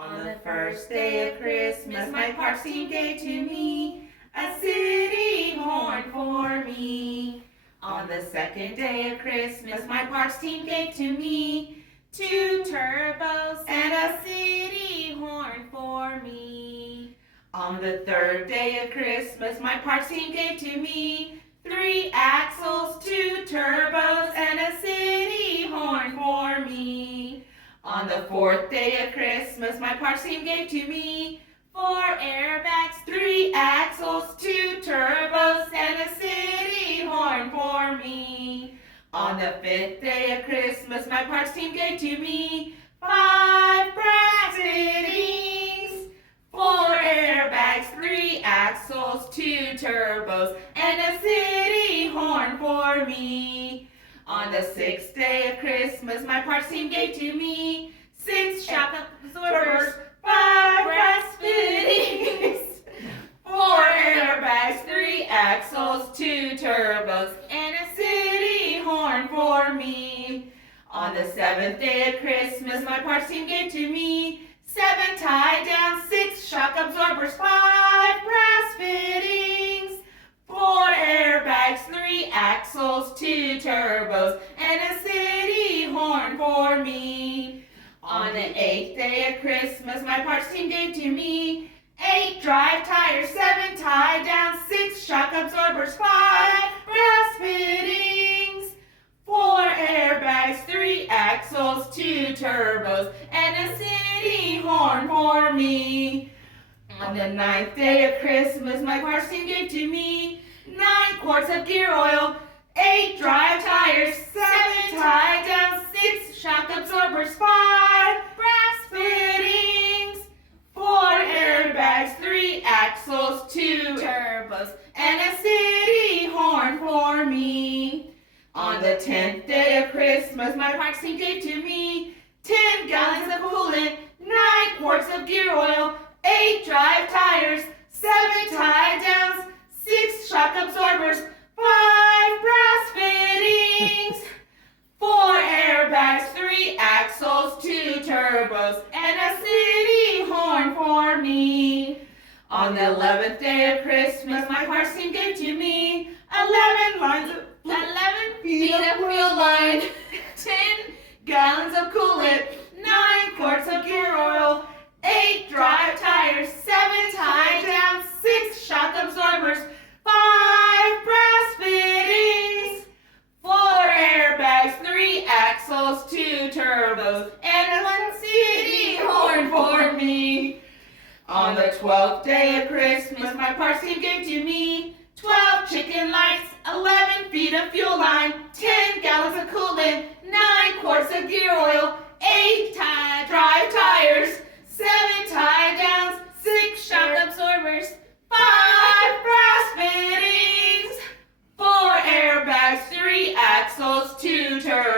On the first day of Christmas, my parks team gave to me a city horn for me. On the second day of Christmas, my parks team gave to me two turbos and a city horn for me. On the third day of Christmas, my parks team gave to me three axles, two turbos, and a city horn for me. On the fourth day of Christmas, my parks team gave to me four airbags, three axles, two turbos, and a city horn for me. On the fifth day of Christmas, my parks team gave to me five brass fittings, four airbags, three axles, two turbos, and a city horn for me. On the sixth day of Christmas, my parks team gave to me six shock absorbers, five brass fittings, four airbags, three axles, two turbos, and a city horn for me. On the seventh day of Christmas, my parks team gave to me seven tie downs, six shock absorbers, five brass fittings, four airbags, three axles, two turbos, and a city horn for me. On the eighth day of Christmas, my parks team gave to me eight drive tires, seven tie downs, six shock absorbers, five brass fittings, four airbags, three axles, two turbos, and a city horn for me. On the ninth day of Christmas, my parks team gave to me 9 quarts of gear oil, 8 drive tires, 7 tie downs, 6 shock absorbers, 5 brass fittings, 4 airbags, 3 axles, 2 turbos, and a city horn for me. On the 10th day of Christmas, my parks team gave to me 10 gallons of coolant, 9 quarts of gear oil, 8 drive tires, 7 tie downs, 6 shock absorbers, 5 brass fittings, 4 airbags, 3 axles, 2 turbos, and a city horn for me. On the 11th day of Christmas, my parks team gave to me 11 feet of fuel line, 10 gallons of coolant, 9 quarts of gear oil, 8 drive tires, 7 tie downs, 6 shock absorbers, 5 brass fittings, 4 airbags, 3 axles, 2 turbos, and 1 city horn for me. On the 12th day of Christmas, my parks team gave to me 12 chicken lights, 11 feet of fuel line, 10 gallons of coolant, 9 quarts of gear oil, 8 drive tires, 7 tie downs, 6 shock absorbers, 5 brass fittings, 4 airbags, 3 axles, 2 turbos.